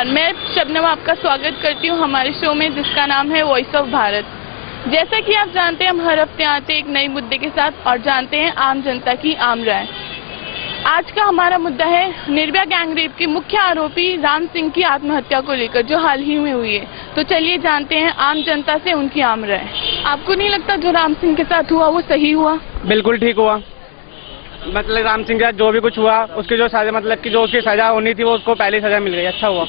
नमस्कार, मैं शबनम आपका स्वागत करती हूँ हमारे शो में जिसका नाम है वॉइस ऑफ भारत। जैसा कि आप जानते हैं हम हर हफ्ते आते हैं एक नए मुद्दे के साथ और जानते हैं आम जनता की आम राय। आज का हमारा मुद्दा है निर्भया गैंगरेप के मुख्य आरोपी राम सिंह की आत्महत्या को लेकर जो हाल ही में हुई है। तो चलिए जानते हैं आम जनता से उनकी आम राय। आपको नहीं लगता जो राम सिंह के साथ हुआ वो सही हुआ? बिल्कुल ठीक हुआ। मतलब राम सिंह के साथ जो भी कुछ हुआ उसकी जो सजा मतलब कि जो उसकी सजा होनी थी वो उसको पहले सजा मिल गई, अच्छा हुआ।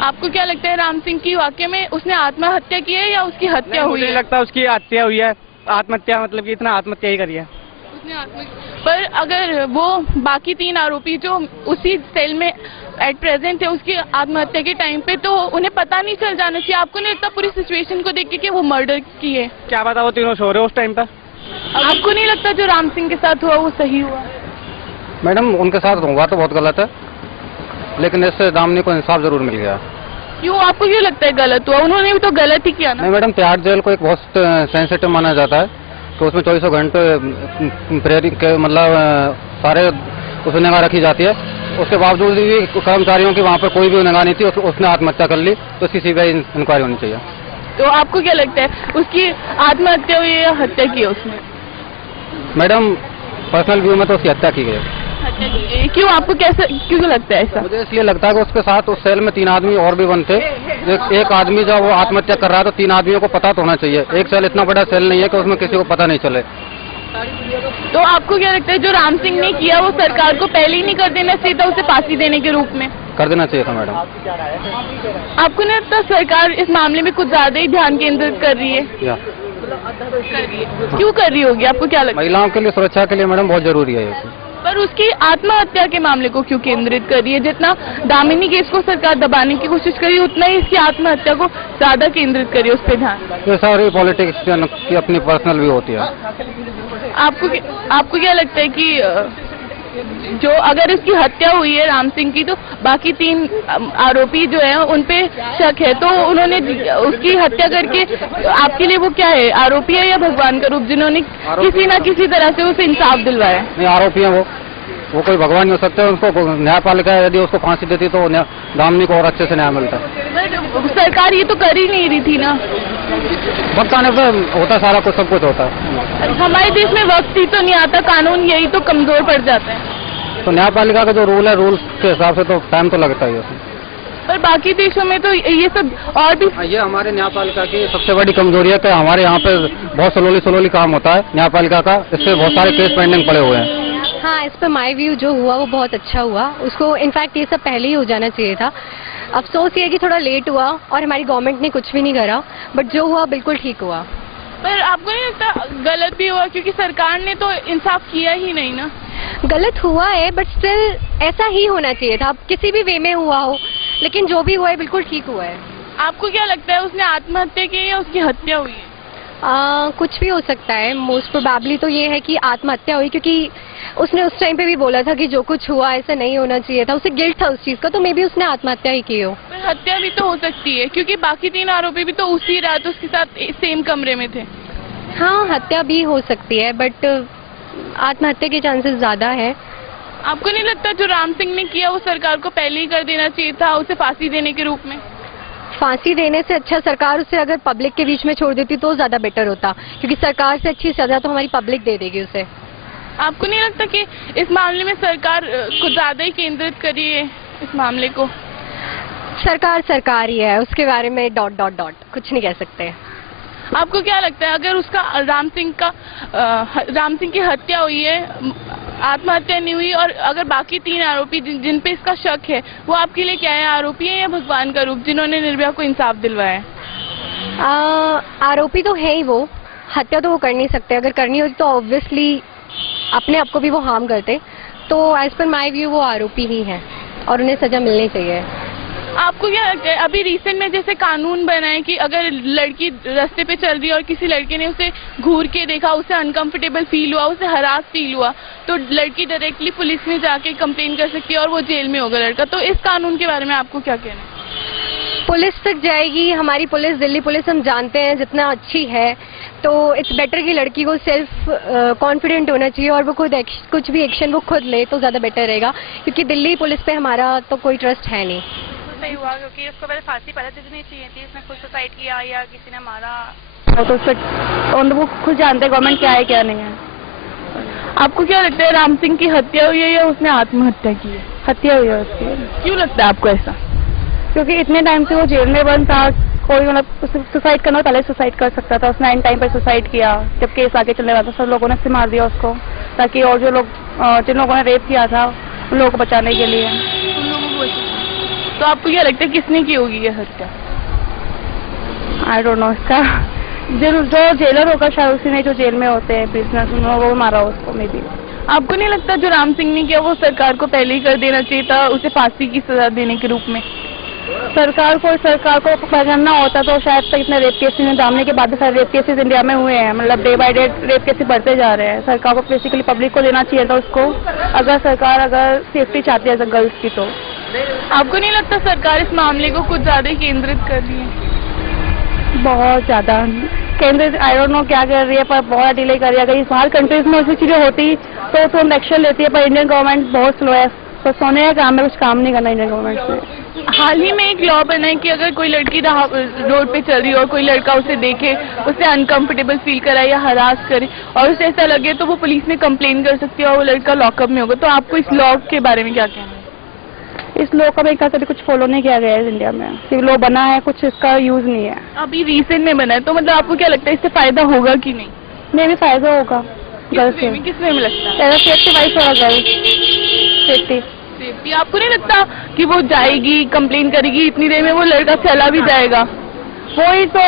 आपको क्या लगता है राम सिंह की वाकई में उसने आत्महत्या की है या उसकी हत्या हुई है? मुझे लगता है उसकी हत्या हुई है। आत्महत्या मतलब कि इतना आत्महत्या ही करी है उसने पर अगर वो बाकी 3 आरोपी जो उसी सेल में एट प्रेजेंट है उसकी आत्महत्या के टाइम पे, तो उन्हें पता नहीं चल जाना चाहिए? आपको नहीं लगता पूरी सिचुएशन को देख के कि वो मर्डर की है? क्या पता वो तीनों सो रहे उस टाइम पर। आपको नहीं लगता जो राम सिंह के साथ हुआ वो सही हुआ? मैडम उनके साथ हुआ तो बहुत गलत है, लेकिन इससे दामनी को इंसाफ जरूर मिल गया। क्यों, आपको क्यों लगता है गलत हुआ? उन्होंने भी तो गलत ही किया ना। नहीं मैडम, तिहाड़ जेल को एक बहुत सेंसिटिव माना जाता है, तो उसमें 24 घंटे प्रेरित के मतलब सारे उसमें निगाह रखी जाती है। उसके बावजूद भी कर्मचारियों की वहाँ पर कोई भी निगाह नहीं थी, उसने आत्महत्या कर ली, तो इसकी सीबीआई इंक्वायरी होनी चाहिए। तो आपको क्या लगता है उसकी आत्महत्या हुई है या हत्या की है उसने? मैडम पर्सनल व्यू में तो उसकी हत्या की गई है। क्यों, आपको कैसे क्यों लगता है ऐसा? मुझे इसलिए लगता है कि उसके साथ उस सेल में 3 आदमी और भी बनते। एक आदमी जब वो आत्महत्या कर रहा है तो 3 आदमियों को पता तो होना चाहिए। एक सेल इतना बड़ा सेल नहीं है कि उसमें किसी को पता नहीं चले। तो आपको क्या लगता है जो राम सिंह ने किया वो सरकार को पहले ही नहीं कर देना चाहिए था, उसे फांसी देने के रूप में? कर देना चाहिए था मैडम। आपको नहीं लगता सरकार इस मामले में कुछ ज्यादा ही ध्यान केंद्रित कर रही है? क्यों कर रही होगी, आपको क्या लगता है? महिलाओं के लिए सुरक्षा के लिए मैडम बहुत जरूरी है ये। पर उसकी आत्महत्या के मामले को क्यों केंद्रित कर रही है? जितना दामिनी केस को सरकार दबाने की कोशिश करी उतना ही इसकी आत्महत्या को ज्यादा केंद्रित करी, उस पर ध्यान। ये सारी पॉलिटिक्स की अपनी पर्सनल व्यू होती है। आपको क्या लगता है कि जो अगर इसकी हत्या हुई है राम सिंह की, तो बाकी 3 आरोपी जो है उन पे शक है, तो उन्होंने उसकी हत्या करके आपके लिए वो क्या है, आरोपी है या भगवान का रूप जिन्होंने किसी न किसी तरह से उसे इंसाफ दिलवाया? नहीं, आरोपी है वो कोई भगवान नहीं हो सकते। उनको न्यायपालिका यदि उसको फांसी देती तो दामनी को और अच्छे से न्याय मिलता। सरकार ये तो कर ही नहीं रही थी ना। वक्त आने पर होता सारा कुछ, सब कुछ होता है। हमारे देश में वक्त ही तो नहीं आता, कानून यही तो कमजोर पड़ जाता है। तो न्यायपालिका का जो रूल है, रूल्स के हिसाब से तो टाइम तो लगता ही है उसमें। पर बाकी देशों में तो ये सब और भी। ये हमारे न्यायपालिका की सबसे बड़ी कमजोरी है कि हमारे यहाँ पे बहुत स्लोली काम होता है न्यायपालिका का। इससे बहुत सारे केस पेंडिंग पड़े हुए हैं। हाँ, इस पर माय व्यू जो हुआ वो बहुत अच्छा हुआ। उसको इनफैक्ट ये सब पहले ही हो जाना चाहिए था। अफसोस ये है कि थोड़ा लेट हुआ और हमारी गवर्नमेंट ने कुछ भी नहीं करा, बट जो हुआ बिल्कुल ठीक हुआ। पर आपको नहीं लगता गलत भी हुआ, क्योंकि सरकार ने तो इंसाफ किया ही नहीं ना? गलत हुआ है बट स्टिल ऐसा ही होना चाहिए था, किसी भी वे में हुआ हो, लेकिन जो भी हुआ है बिल्कुल ठीक हुआ है। आपको क्या लगता है उसने आत्महत्या की या उसकी हत्या हुई है? कुछ भी हो सकता है। मोस्ट प्रोबेबली तो ये है कि आत्महत्या हुई, क्योंकि उसने उस टाइम पे भी बोला था कि जो कुछ हुआ ऐसा नहीं होना चाहिए था, उसे गिल्ट था उस चीज का, तो मे बी उसने आत्महत्या ही की हो। पर हत्या भी तो हो सकती है क्योंकि बाकी 3 आरोपी भी तो उसी रात उसके साथ सेम कमरे में थे। हाँ, हत्या भी हो सकती है बट आत्महत्या के चांसेस ज्यादा है। आपको नहीं लगता जो राम सिंह ने किया वो सरकार को पहले ही कर देना चाहिए था, उसे फांसी देने के रूप में? फांसी देने से अच्छा सरकार उसे अगर पब्लिक के बीच में छोड़ देती तो ज्यादा बेटर होता, क्योंकि सरकार से अच्छी सजा तो हमारी पब्लिक दे देगी उसे। आपको नहीं लगता कि इस मामले में सरकार कुछ ज्यादा ही केंद्रित करी है इस मामले को? सरकार ही है, उसके बारे में ... कुछ नहीं कह सकते। आपको क्या लगता है अगर उसका राम सिंह की हत्या हुई है, आत्महत्या नहीं हुई, और अगर बाकी 3 आरोपी जिन पे इसका शक है वो आपके लिए क्या है, आरोपी है या भगवान का रूप जिन्होंने निर्भया को इंसाफ दिलवाया है? आरोपी तो है ही वो, हत्या तो वो कर नहीं सकते। अगर करनी होती तो ऑब्वियसली अपने आप को भी वो हार्म करते। तो एज पर माय व्यू वो आरोपी ही है और उन्हें सजा मिलनी चाहिए। आपको क्या लगता है अभी रिसेंट में जैसे कानून बना है कि अगर लड़की रास्ते पे चल रही है और किसी लड़के ने उसे घूर के देखा, उसे अनकंफर्टेबल फील हुआ, उसे हरास फील हुआ, तो लड़की डायरेक्टली पुलिस में जाके कंप्लेन कर सकती है और वो जेल में होगा लड़का। तो इस कानून के बारे में आपको क्या कहना है? पुलिस तक जाएगी। हमारी पुलिस, दिल्ली पुलिस हम जानते हैं जितना अच्छी है, तो इट्स बेटर कि लड़की को सेल्फ कॉन्फिडेंट होना चाहिए और वो खुद कुछ भी एक्शन वो खुद ले तो ज़्यादा बेटर रहेगा, क्योंकि दिल्ली पुलिस पे हमारा तो कोई ट्रस्ट है नहीं। सही हुआ, क्योंकि उसको पहले फांसी पहले तो नहीं चाहिए थी, इसने खुद सुसाइड किया या किसी ने मारा। तो उससे वो खुद जानते हैं गवर्नमेंट क्या है क्या नहीं है। आपको क्या लगता है, राम सिंह की हत्या हुई है या उसने आत्महत्या की है? हत्या हुई है उसकी। क्यों लगता है आपको ऐसा? क्योंकि इतने टाइम से वो जेल में बंद था, कोई मतलब सुसाइड करना पहले सुसाइड कर सकता था, उसने एंड टाइम पर सुसाइड किया जब केस आगे चलने वाला था। सब लोगों ने से मार दिया उसको, ताकि और जो लोग जिन लोगों ने रेप किया था उन लोगों को बचाने के लिए। तो आपको क्या लगता है किसने की होगी ये हत्या? आई डोंट नो, इसका जो जेलर होगा शायद उसी ने, जो जेल में होते हैं प्रिजनर्स, वो मारा उसको मे बी। आपको नहीं लगता जो राम सिंह ने किया वो सरकार को पहले ही कर देना चाहिए था, उसे फांसी की सजा देने के रूप में? सरकार को पकड़ना होता तो शायद तक इतने रेप केसेस ने दामने के बाद सारे रेप केसेस इंडिया में हुए हैं, मतलब day by day rape cases बढ़ते जा रहे हैं। सरकार को बेसिकली पब्लिक को देना चाहिए था उसको, अगर सरकार अगर सेफ्टी चाहती है एज अ गर्ल्स की। तो आपको नहीं लगता सरकार इस मामले को कुछ ज्यादा ही केंद्रित कर रही है? बहुत ज्यादा केंद्रित, आई डोंट नो क्या कर रही है, पर बहुत डिले कर रही है। अगर इस बाहर कंट्रीज में ऐसी चीजें होती तो तुरंत एक्शन लेती है, पर इंडियन गवर्नमेंट बहुत स्लो है। तो सोने का काम है, कुछ काम नहीं करना इंडियन गवर्नमेंट से। हाल ही में एक लॉ बना है कि अगर कोई लड़की रोड पे चल रही हो और कोई लड़का उसे देखे, उसे अनकंफर्टेबल फील कराए या हरास करे और उसे ऐसा लगे तो वो पुलिस में कंप्लेन कर सकती है और वो लड़का लॉकअप में होगा। तो आपको इस लॉ के बारे में क्या कहना है? इस लॉ का एक कभी कुछ फॉलो नहीं किया गया है इंडिया में, सिर्फ लॉ बना है, कुछ इसका यूज नहीं है। अभी रिसेंट में बना है, तो मतलब आपको क्या लगता है इससे फायदा होगा कि नहीं? मे भी फायदा होगा गर्ल्स से। किस वे में लगता है? सेफ्टी वाइज होगा, गर्ल्स सेफ्टी। आपको नहीं लगता कि वो जाएगी कंप्लेन करेगी, इतनी देर में वो लड़का चला भी जाएगा? वही तो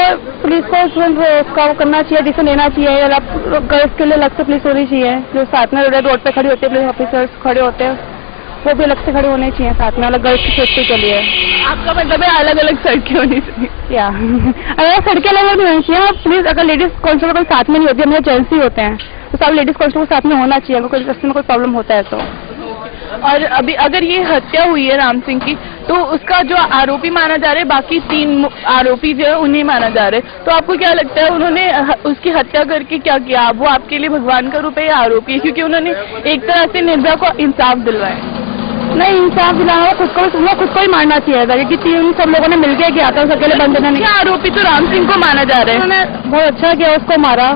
पुलिस को उसका वो करना चाहिए, डिसीजन लेना चाहिए। गर्ल्स के लिए अलग से पुलिस होनी चाहिए, जो साथ में रोड पे खड़ी होती है, पुलिस ऑफिसर्स खड़े होते हैं, वो भी अलग से खड़े होने चाहिए साथ में, अलग गर्ल्स की सेफ्टी के लिए। आपका मतलब है अलग अलग सड़कें होनी चाहिए? या अगर सड़कें अलग अलग होनी चाहिए, पुलिस अगर लेडीज कांस्टेबल साथ में नहीं होती है, इमरजेंसी होते हैं, तो सब लेडीज कांस्टेबल साथ में होना चाहिए, अगर कोई रास्ते में कोई प्रॉब्लम होता है तो। और अभी अगर ये हत्या हुई है राम सिंह की, तो उसका जो आरोपी माना जा रहा है, बाकी 3 आरोपी जो है उन्हें माना जा रहा है, तो आपको क्या लगता है उन्होंने उसकी हत्या करके क्या किया? वो आपके लिए भगवान का रूप है या आरोपी है? क्योंकि उन्होंने एक तरह से निर्भया को इंसाफ दिलवाया। नहीं, इंसाफ दिलाना खुद को ही मारना चाहिए था, क्योंकि 3 सब लोगों ने मिलकर किया था, उस अकेले बंदे ने नहीं। आरोपी तो राम सिंह को माना जा रहा है, उन्होंने बहुत अच्छा किया, उसको मारा।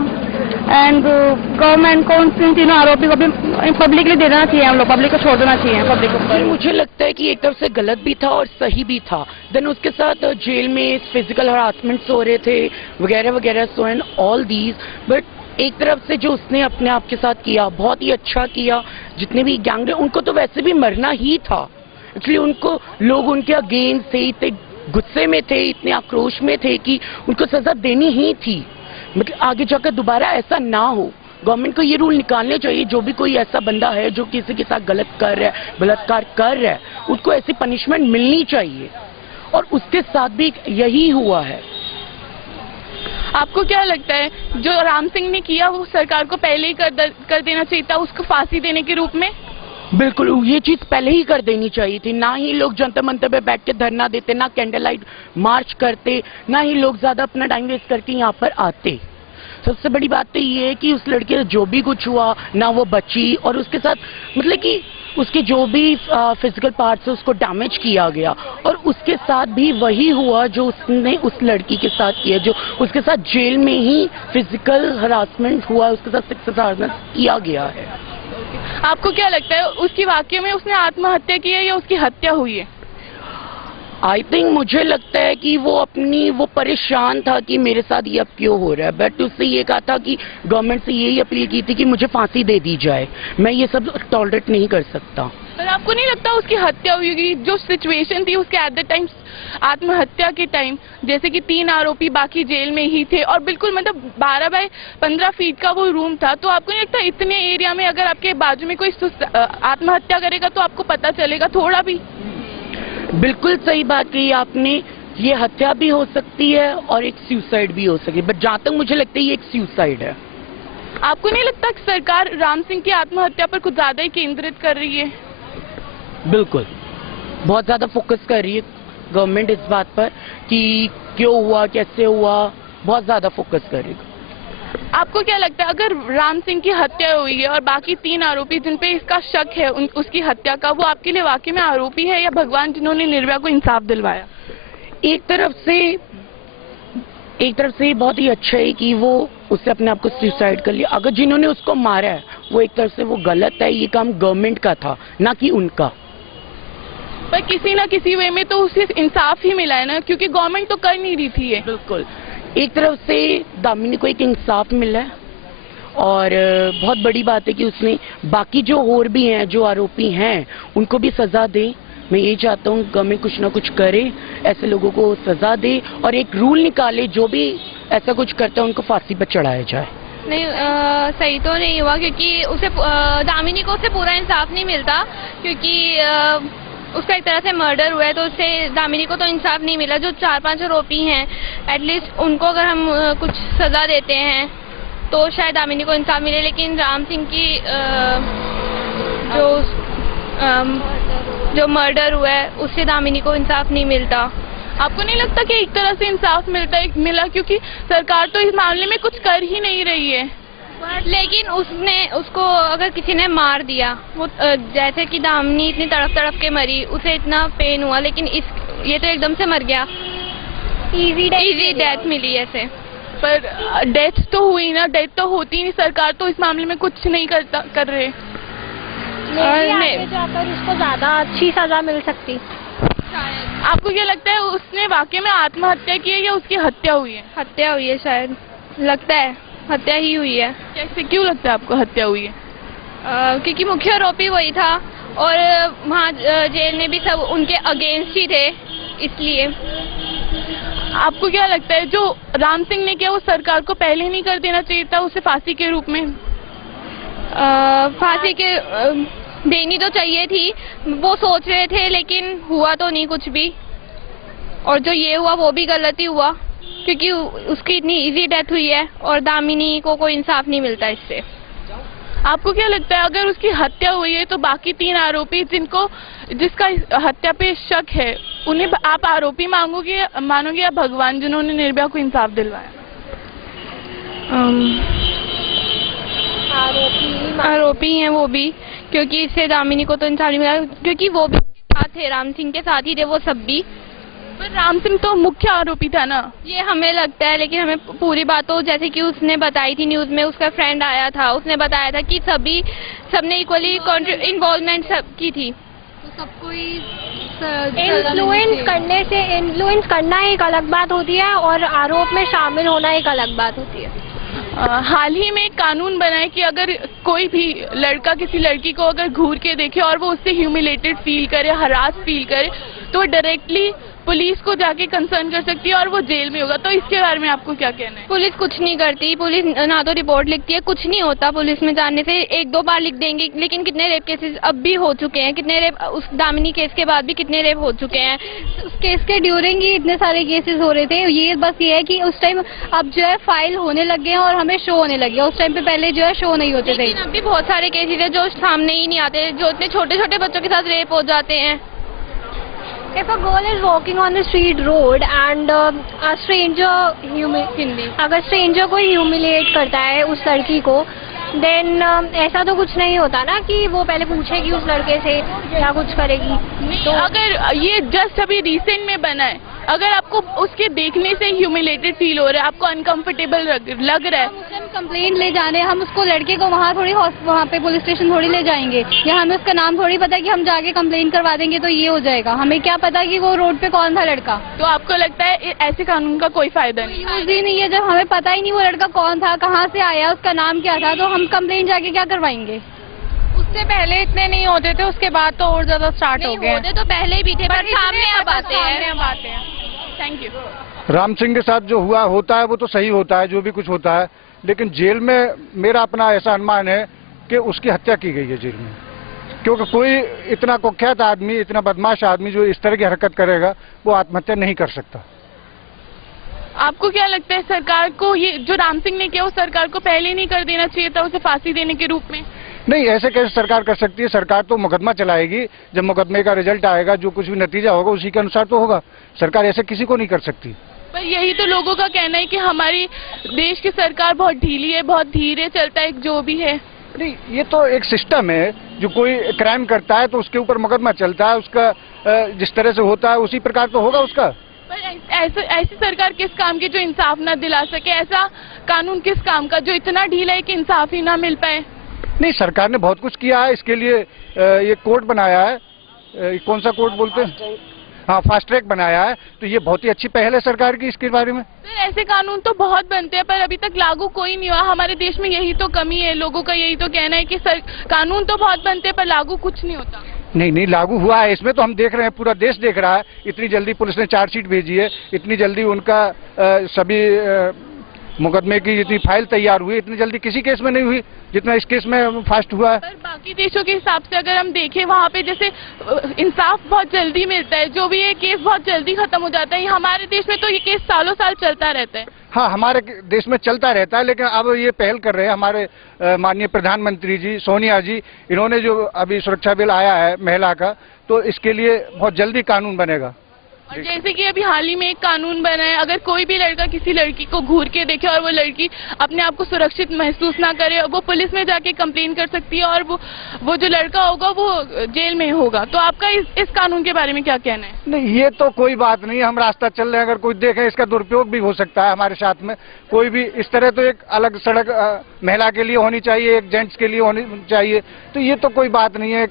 एंड गवर्नमेंट को उन 3 आरोपी को भी पब्लिकली देना चाहिए, हम लोग पब्लिक को छोड़ देना चाहिए पब्लिक को। मुझे लगता है कि एक तरफ से गलत भी था और सही भी था। देन उसके साथ जेल में फिजिकल हरासमेंट्स हो रहे थे वगैरह वगैरह, so and all these. But एक तरफ से जो उसने अपने आप के साथ किया बहुत ही अच्छा किया। जितने भी गैंग उनको तो वैसे भी मरना ही था, इसलिए उनको लोग उनके अगेंस्ट थे, इतने गुस्से में थे, इतने आक्रोश में थे कि उनको सजा देनी ही थी। मतलब आगे जाकर दोबारा ऐसा ना हो। गवर्नमेंट को ये रूल निकालने चाहिए, जो भी कोई ऐसा बंदा है जो किसी के साथ गलत कर रहा है, बलात्कार कर रहा है, उसको ऐसी पनिशमेंट मिलनी चाहिए। और उसके साथ भी यही हुआ है। आपको क्या लगता है जो राम सिंह ने किया वो सरकार को पहले ही कर देना चाहिए था, उसको फांसी देने के रूप में? बिल्कुल, ये चीज पहले ही कर देनी चाहिए थी। ना ही लोग जंतर मंतर पे बैठ के धरना देते, ना कैंडल लाइट मार्च करते, ना ही लोग ज्यादा अपना टाइम वेस्ट करके यहाँ पर आते। सबसे बड़ी बात तो ये है कि उस लड़के से जो भी कुछ हुआ ना वो बची, और उसके साथ मतलब कि उसके जो भी फिजिकल पार्ट्स उसको डैमेज किया गया, और उसके साथ भी वही हुआ जो उसने उस लड़की के साथ किया, जो उसके साथ जेल में ही फिजिकल हरासमेंट हुआ, उसके साथ सेक्सुअल हरासमेंट किया गया है। आपको क्या लगता है उसकी वाकई में उसने आत्महत्या की है या उसकी हत्या हुई है? आई थिंक मुझे लगता है कि वो परेशान था कि मेरे साथ ये अब क्यों हो रहा है, बट उससे ये कहा था कि गवर्नमेंट से यही अपील की थी कि मुझे फांसी दे दी जाए, मैं ये सब टॉलरेट नहीं कर सकता। पर आपको नहीं लगता उसकी हत्या हुई होगी? जो सिचुएशन थी उसके एट द टाइम आत्महत्या के टाइम, जैसे कि 3 आरोपी बाकी जेल में ही थे और बिल्कुल मतलब 12 बाय 15 फीट का वो रूम था, तो आपको नहीं लगता इतने एरिया में अगर आपके बाजू में कोई आत्महत्या करेगा तो आपको पता चलेगा थोड़ा भी? बिल्कुल सही बात कही आपने। ये हत्या भी हो सकती है और एक सुसाइड भी हो सकती है, बट जहाँ तक मुझे लगता है ये एक सुसाइड है। आपको नहीं लगता कि सरकार राम सिंह की आत्महत्या पर कुछ ज्यादा ही केंद्रित कर रही है? बिल्कुल, बहुत ज्यादा फोकस कर रही है गवर्नमेंट इस बात पर कि क्यों हुआ, कैसे हुआ, बहुत ज्यादा फोकस कर रही है। आपको क्या लगता है अगर राम सिंह की हत्या हुई है और बाकी 3 आरोपी जिन पे इसका शक है उसकी हत्या का, वो आपके लिए वाकई में आरोपी है या भगवान जिन्होंने निर्भया को इंसाफ दिलवाया? एक तरफ से बहुत ही अच्छा है कि वो उससे अपने आप को सुसाइड कर लिया। अगर जिन्होंने उसको मारा है वो एक तरफ से वो गलत है, ये काम गवर्नमेंट का था ना कि उनका। पर किसी ना किसी वे में तो उसे इंसाफ ही मिला है ना, क्योंकि गवर्नमेंट तो कर नहीं रही थी ये। बिल्कुल, एक तरफ से दामिनी को एक इंसाफ मिला है और बहुत बड़ी बात है कि उसने बाकी जो और भी हैं, जो आरोपी हैं, उनको भी सजा दे। मैं यही चाहता हूँ गवर्नमेंट कुछ ना कुछ करे, ऐसे लोगों को सजा दे और एक रूल निकाले, जो भी ऐसा कुछ करता है उनको फांसी पर चढ़ाया जाए। नहीं, सही तो नहीं हुआ क्योंकि उसे दामिनी को उससे पूरा इंसाफ नहीं मिलता, क्योंकि उसका एक तरह से मर्डर हुआ है तो उससे दामिनी को तो इंसाफ नहीं मिला। जो 4-5 आरोपी हैं एटलीस्ट उनको अगर हम कुछ सजा देते हैं तो शायद दामिनी को इंसाफ मिले, लेकिन राम सिंह की जो मर्डर हुआ है उससे दामिनी को इंसाफ नहीं मिलता। आपको नहीं लगता कि एक तरह से इंसाफ मिला, क्योंकि सरकार तो इस मामले में कुछ कर ही नहीं रही है? लेकिन उसको अगर किसी ने मार दिया, वो जैसे कि दामिनी इतनी तड़प के मरी, उसे इतना पेन हुआ, लेकिन ये तो एकदम से मर गया, इजी डेथ मिली ऐसे। पर डेथ तो हुई ना, डेथ तो होती नहीं, सरकार तो इस मामले में कुछ नहीं कर रहे। आगे जाकर उसको ज्यादा अच्छी सजा मिल सकती। आपको क्या लगता है उसने वाकई में आत्महत्या की है या उसकी हत्या हुई है? हत्या हुई है, शायद लगता है हत्या ही हुई है। कैसे, क्यों लगता है आपको हत्या हुई है? क्योंकि मुख्य आरोपी वही था और वहाँ जेल में भी सब उनके अगेंस्ट ही थे, इसलिए। आपको क्या लगता है जो राम सिंह ने किया वो सरकार को पहले नहीं कर देना चाहिए था, उसे फांसी के रूप में? फांसी के देनी तो चाहिए थी, वो सोच रहे थे, लेकिन हुआ तो नहीं कुछ भी। और जो ये हुआ वो भी गलत ही हुआ, क्योंकि उसकी इतनी इजी डेथ हुई है और दामिनी को कोई इंसाफ नहीं मिलता इससे। आपको क्या लगता है अगर उसकी हत्या हुई है तो बाकी 3 आरोपी जिसका हत्या पे शक है, उन्हें आप आरोपी मानोगे या भगवान जिन्होंने निर्भया को इंसाफ दिलवाया? आरोपी हैं वो भी, क्योंकि इससे दामिनी को तो इंसाफ नहीं मिला, क्योंकि वो भी साथ थे, राम सिंह के साथ ही थे वो सब भी। पर राम सिंह तो मुख्य आरोपी था ना? ये हमें लगता है, लेकिन हमें पूरी बात तो जैसे कि उसने बताई थी न्यूज में, उसका फ्रेंड आया था, उसने बताया था कि सबने इक्वली इन्वॉल्वमेंट सब की थी। तो सबको इन्फ्लुएंस करना एक अलग बात होती है और आरोप में शामिल होना एक अलग बात होती है। हाल ही में एक कानून बना है कि अगर कोई भी लड़का किसी लड़की को अगर घूर के देखे और वो उससे ह्यूमिलेटेड फील करे, हरास फील करे, तो वो डायरेक्टली पुलिस को जाके कंसर्न कर सकती है और वो जेल में होगा। तो इसके बारे में आपको क्या कहना है? पुलिस कुछ नहीं करती, पुलिस ना तो रिपोर्ट लिखती है, कुछ नहीं होता। पुलिस में जाने से 1-2 बार लिख देंगे, लेकिन कितने रेप केसेस अब भी हो चुके हैं, कितने रेप उस दामिनी केस के बाद भी कितने रेप हो चुके हैं। उस केस के ड्यूरिंग ही इतने सारे केसेस हो रहे थे। ये बस ये है कि उस टाइम अब जो है फाइल होने लग गए हैं और हमें शो होने लगे, उस टाइम पे पहले जो है शो नहीं होते थे। लेकिन अब भी बहुत सारे केसेस है जो सामने ही नहीं आते, जो इतने छोटे बच्चों के साथ रेप हो जाते हैं। If a girl is walking on the street road and a stranger अगर stranger को humiliate करता है उस लड़की को, then ऐसा तो कुछ नहीं होता ना कि वो पहले पूछेगी उस लड़के से क्या कुछ करेगी। तो अगर ये जस्ट अभी रिसेंट में बना है, अगर आपको उसके देखने से ह्यूमिलेटेड फील हो रहा है, आपको अनकंफर्टेबल लग रहा है, हम कंप्लेंट ले जाने, हम उसको लड़के को वहाँ पे पुलिस स्टेशन थोड़ी ले जाएंगे, या हमें उसका नाम थोड़ी पता है कि हम जाके कंप्लेंट करवा देंगे तो ये हो जाएगा। हमें क्या पता कि वो रोड पे कौन था लड़का। तो आपको लगता है ऐसे कानून का कोई फायदा नहीं? यूज ही नहीं है, जब हमें पता ही नहीं वो लड़का कौन था, कहाँ से आया, उसका नाम क्या था, तो हम कंप्लेंट जाके क्या करवाएंगे। उससे पहले इतने नहीं होते थे, उसके बाद तो और ज्यादा स्टार्ट हो गए। होते तो पहले भी थे, पर सामने अब आते हैं। Thank you. राम सिंह के साथ जो होता है वो तो सही होता है, जो भी कुछ होता है, लेकिन जेल में मेरा अपना ऐसा अनुमान है कि उसकी हत्या की गई है जेल में, क्योंकि कोई इतना कुख्यात आदमी, इतना बदमाश आदमी जो इस तरह की हरकत करेगा वो आत्महत्या नहीं कर सकता। आपको क्या लगता है सरकार को ये जो राम सिंह ने किया वो सरकार को पहले नहीं कर देना चाहिए था, उसे फांसी देने के रूप में? नहीं, ऐसे कैसे सरकार कर सकती है? सरकार तो मुकदमा चलाएगी, जब मुकदमे का रिजल्ट आएगा, जो कुछ भी नतीजा होगा उसी के अनुसार तो होगा। सरकार ऐसे किसी को नहीं कर सकती। पर यही तो लोगों का कहना है कि हमारी देश की सरकार बहुत ढीली है, बहुत धीरे चलता है जो भी है। नहीं, ये तो एक सिस्टम है, जो कोई क्राइम करता है तो उसके ऊपर मुकदमा चलता है, उसका जिस तरह से होता है उसी प्रकार तो होगा उसका। पर ऐसी सरकार किस काम की जो इंसाफ ना दिला सके? ऐसा कानून किस काम का जो इतना ढीला है कि इंसाफ ही ना मिल पाए? नहीं, सरकार ने बहुत कुछ किया है इसके लिए। ये कोर्ट बनाया है, कौन सा कोर्ट बोलते हैं, हाँ, फास्ट ट्रैक बनाया है, तो ये बहुत ही अच्छी पहल है सरकार की इसके बारे में। सर, ऐसे कानून तो बहुत बनते हैं पर अभी तक लागू कोई नहीं हुआ। हमारे देश में यही तो कमी है, लोगों का यही तो कहना है कि कानून तो बहुत बनते हैं पर लागू कुछ नहीं होता। नहीं, लागू हुआ है, इसमें तो हम देख रहे हैं, पूरा देश देख रहा है। इतनी जल्दी पुलिस ने चार्जशीट भेजी है, इतनी जल्दी उनका सभी मुकदमे की जितनी फाइल तैयार हुई, इतनी जल्दी किसी केस में नहीं हुई जितना इस केस में फास्ट हुआ है। पर बाकी देशों के हिसाब से अगर हम देखें, वहाँ पे जैसे इंसाफ बहुत जल्दी मिलता है, जो भी ये केस बहुत जल्दी खत्म हो जाता है। हमारे देश में तो ये केस सालों साल चलता रहता है। हाँ, हमारे देश में चलता रहता है, लेकिन अब ये पहल कर रहे हैं हमारे माननीय प्रधानमंत्री जी, सोनिया जी, इन्होंने जो अभी सुरक्षा बिल आया है महिला का, तो इसके लिए बहुत जल्दी कानून बनेगा। और जैसे कि अभी हाल ही में एक कानून बना है, अगर कोई भी लड़का किसी लड़की को घूर के देखे और वो लड़की अपने आप को सुरक्षित महसूस ना करे, वो पुलिस में जाके कंप्लेन कर सकती है और वो जो लड़का होगा वो जेल में होगा। तो आपका इस कानून के बारे में क्या कहना है? नहीं, ये तो कोई बात नहीं, हम रास्ता चल रहे हैं, अगर कोई देखे इसका दुरुपयोग भी हो सकता है हमारे साथ में। कोई भी इस तरह तो एक अलग सड़क महिला के लिए होनी चाहिए, एक जेंट्स के लिए होनी चाहिए, तो ये तो कोई बात नहीं है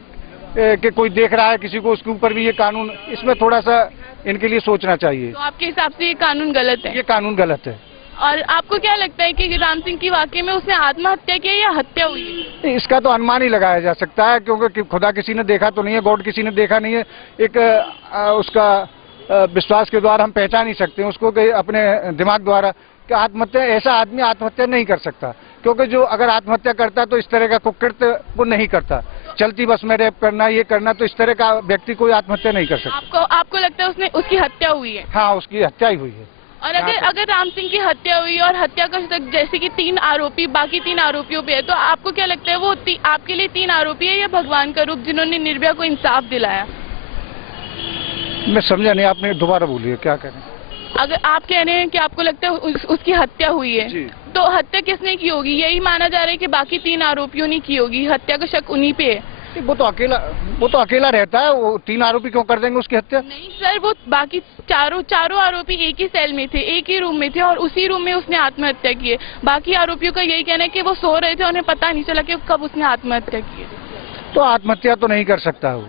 कि कोई देख रहा है किसी को, उसके ऊपर भी ये कानून, इसमें थोड़ा सा इनके लिए सोचना चाहिए। तो आपके हिसाब से ये कानून गलत है? ये कानून गलत है। और आपको क्या लगता है कि राम सिंह की वाकई में उसने आत्महत्या की या हत्या हुई है? इसका तो अनुमान ही लगाया जा सकता है, क्योंकि खुदा किसी ने देखा तो नहीं है, गॉड किसी ने देखा नहीं है। एक उसका विश्वास के द्वारा हम पहचान ही सकते हैं उसको कि अपने दिमाग द्वारा, कि आत्महत्या, ऐसा आदमी आत्महत्या नहीं कर सकता, क्योंकि जो अगर आत्महत्या करता तो इस तरह का कुकृत्य वो नहीं करता। चलती बस में रेप करना, ये करना, तो इस तरह का व्यक्ति कोई आत्महत्या नहीं कर सकता। आपको लगता है उसकी हत्या हुई है? हाँ, उसकी हत्या ही हुई है। और अगर राम सिंह की हत्या हुई और हत्या का जैसे कि 3 आरोपी बाकी 3 आरोपियों पे है, तो आपको क्या लगता है वो आपके लिए 3 आरोपी है या भगवान का रूप जिन्होंने निर्भया को इंसाफ दिलाया? मैं समझा नहीं, आपने दोबारा बोलिए, क्या कह रहे हैं? अगर आप कह रहे हैं कि आपको लगता है उसकी हत्या हुई है, तो हत्या किसने की होगी? यही माना जा रहा है कि बाकी 3 आरोपियों ने की होगी, हत्या का शक उन्हीं पे है। वो तो अकेला रहता है, वो 3 आरोपी क्यों कर देंगे उसकी हत्या? नहीं सर, वो बाकी चारों आरोपी एक ही सेल में थे, एक ही रूम में थे और उसी रूम में उसने आत्महत्या की है। बाकी आरोपियों का यही कहना है कि वो सो रहे थे, उन्हें पता नहीं चला कि कब उसने आत्महत्या की है। तो आत्महत्या तो नहीं कर सकता वो,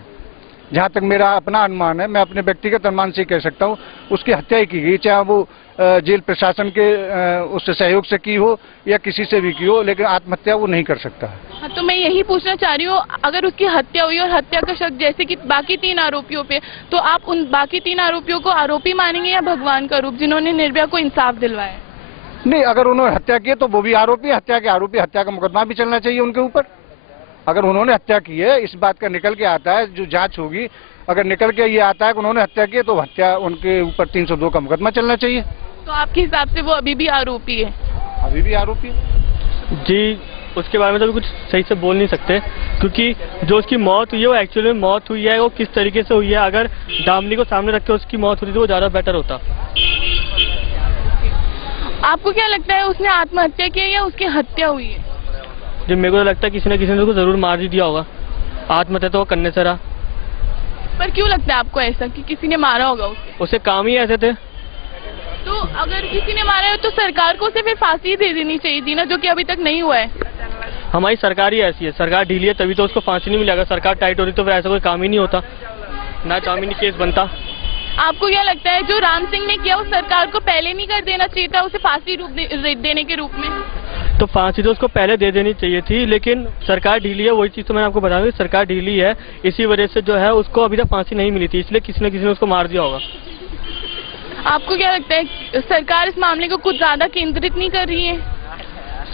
जहाँ तक मेरा अपना अनुमान है, मैं अपने व्यक्तिगत अनुमान से कह सकता हूँ, उसकी हत्या ही की गई, चाहे वो जेल प्रशासन के उससे सहयोग से की हो या किसी से भी की हो, लेकिन आत्महत्या वो नहीं कर सकता है। हाँ, तो मैं यही पूछना चाह रही हूँ, अगर उसकी हत्या हुई और हत्या का शक जैसे कि बाकी 3 आरोपियों पे, तो आप उन बाकी 3 आरोपियों को आरोपी मानेंगे या भगवान का रूप जिन्होंने निर्भया को इंसाफ दिलवाया? नहीं, अगर उन्होंने हत्या की है तो वो भी आरोपी, हत्या के आरोपी, हत्या का मुकदमा भी चलना चाहिए उनके ऊपर। अगर उन्होंने हत्या की है, इस बात का निकल के आता है, जो जांच होगी, अगर निकल के ये आता है कि उन्होंने हत्या की है, तो हत्या उनके ऊपर 302 का मुकदमा चलना चाहिए। तो आपके हिसाब से वो अभी भी आरोपी है? अभी भी आरोपी है जी। उसके बारे में तो कुछ सही से बोल नहीं सकते, क्योंकि जो उसकी मौत हुई है वो एक्चुअली में मौत हुई है, वो किस तरीके से हुई है, अगर दामिनी को सामने रख के उसकी मौत हुई तो वो ज़्यादा बेटर होता। आपको क्या लगता है उसने आत्महत्या की है या उसकी हत्या हुई है? जो मेरे को लगता है किसी न किसी ने उसको जरूर मार ही दिया होगा, आत्महत्या तो वो करने से रहा। पर क्यों लगता है आपको ऐसा कि किसी ने मारा होगा उसे काम ही ऐसे थे। तो अगर किसी ने मारा है तो सरकार को उसे फिर फांसी दे देनी चाहिए थी ना, जो कि अभी तक नहीं हुआ है। हमारी सरकार ही ऐसी है, सरकार ढीली है तभी तो उसको फांसी नहीं मिलेगा। सरकार टाइट हो रही तो फिर ऐसा कोई काम ही नहीं होता, ना जामीनी केस बनता। आपको क्या लगता है जो राम सिंह ने किया वो सरकार को पहले नहीं कर देना चाहिए था, उसे फांसी देने के रूप में? तो फांसी तो उसको पहले दे देनी चाहिए थी, लेकिन सरकार ढीली है। वही चीज तो मैंने आपको बताया, सरकार ढीली है, इसी वजह से जो है उसको अभी तक फांसी नहीं मिली थी, इसलिए किसी न किसी ने उसको मार दिया होगा। आपको क्या लगता है सरकार इस मामले को कुछ ज्यादा केंद्रित नहीं कर रही है?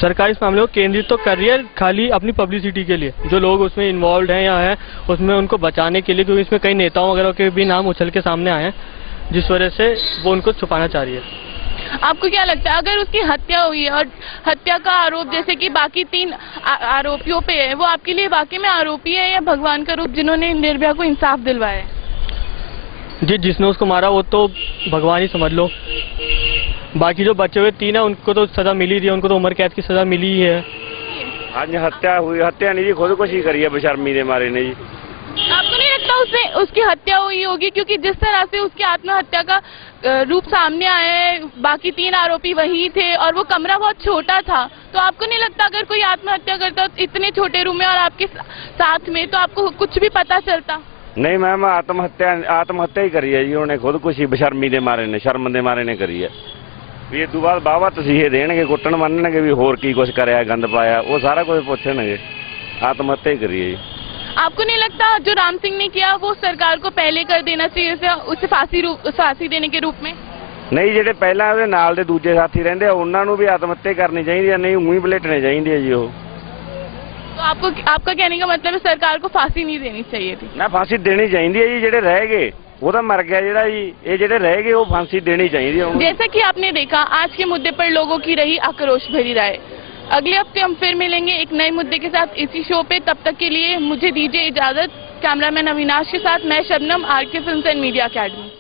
सरकार इस मामले को केंद्रित तो कर रही है, खाली अपनी पब्लिसिटी के लिए। जो लोग उसमें इन्वॉल्व हैं या है उसमें उनको बचाने के लिए, क्योंकि इसमें कई नेताओं वगैरह के भी नाम उछल के सामने आए हैं, जिस वजह से वो उनको छुपाना चाह रही है। आपको क्या लगता है अगर उसकी हत्या हुई है और हत्या का आरोप जैसे कि बाकी 3 आरोपियों पे है, वो आपके लिए वाकई में आरोपी है या भगवान का रूप जिन्होंने निर्भया को इंसाफ दिलवाया है? जी, जिसने उसको मारा वो तो भगवान ही समझ लो। बाकी जो बचे हुए 3 है उनको तो सजा मिली थी, उनको तो उम्र कैद की सजा मिली ही है। आज हत्या हुई, हत्या नहीं जी, खुदकुशी करी है बेशर्मी के मारे ने जी। आपको नहीं लगता उसकी हत्या हुई होगी? क्योंकि जिस तरह से उसकी आत्महत्या का रूप सामने आया है, बाकी 3 आरोपी वही थे और वो कमरा बहुत छोटा था, तो आपको नहीं लगता अगर कोई आत्महत्या करता इतने छोटे रूम में और आपके साथ में, तो आपको कुछ भी पता चलता? नहीं मैम, आत्महत्या ही करी है जी उन्हें, खुदकुशी बेशर्मी के मारे ने, शर्म के मारे ने करी है। भी इस बाद बाबा तसीहे देणगे, कुट्टण मनणगे भी होर की कुछ कराया, गंद पाया, वो सारा कुछ पूछणगे। आत्महत्या ही करी है जी। आपको नहीं लगता जो राम सिंह ने किया वो सरकार को पहले कर देना चाहिए, उसे फांसी देने के रूप में? नहीं, ਜਿਹੜੇ ਪਹਿਲਾਂ ਉਹਦੇ ਨਾਲ ਦੇ ਦੂਜੇ ਸਾਥੀ ਰਹਿੰਦੇ ਆ ਉਹਨਾਂ ਨੂੰ ਵੀ ਆਤਮਹੱਤਿਆ ਕਰਨੀ ਚਾਹੀਦੀ ਹੈ, नहीं ऊँ ही ਬਲੇਟਣੇ ਚਾਹੀਦੇ ਆ ਜੀ ਉਹ। तो आपका कहने का मतलब है सरकार को फांसी नहीं देनी चाहिए थी? ना, फांसी देनी चाहिए जी, ਜਿਹੜੇ ਰਹਿ ਗਏ वो तो मर गया ਜਿਹੜਾ जी, ये ਜਿਹੜੇ रह गए वो फांसी देनी चाहिए। जैसा कि आपने देखा आज के मुद्दे पर लोगों की रही आक्रोश भरी राय। अगले हफ्ते हम फिर मिलेंगे एक नए मुद्दे के साथ इसी शो पे। तब तक के लिए मुझे दीजिए इजाजत। कैमरामैन अविनाश के साथ मैं Shabnam, RK films and media academy.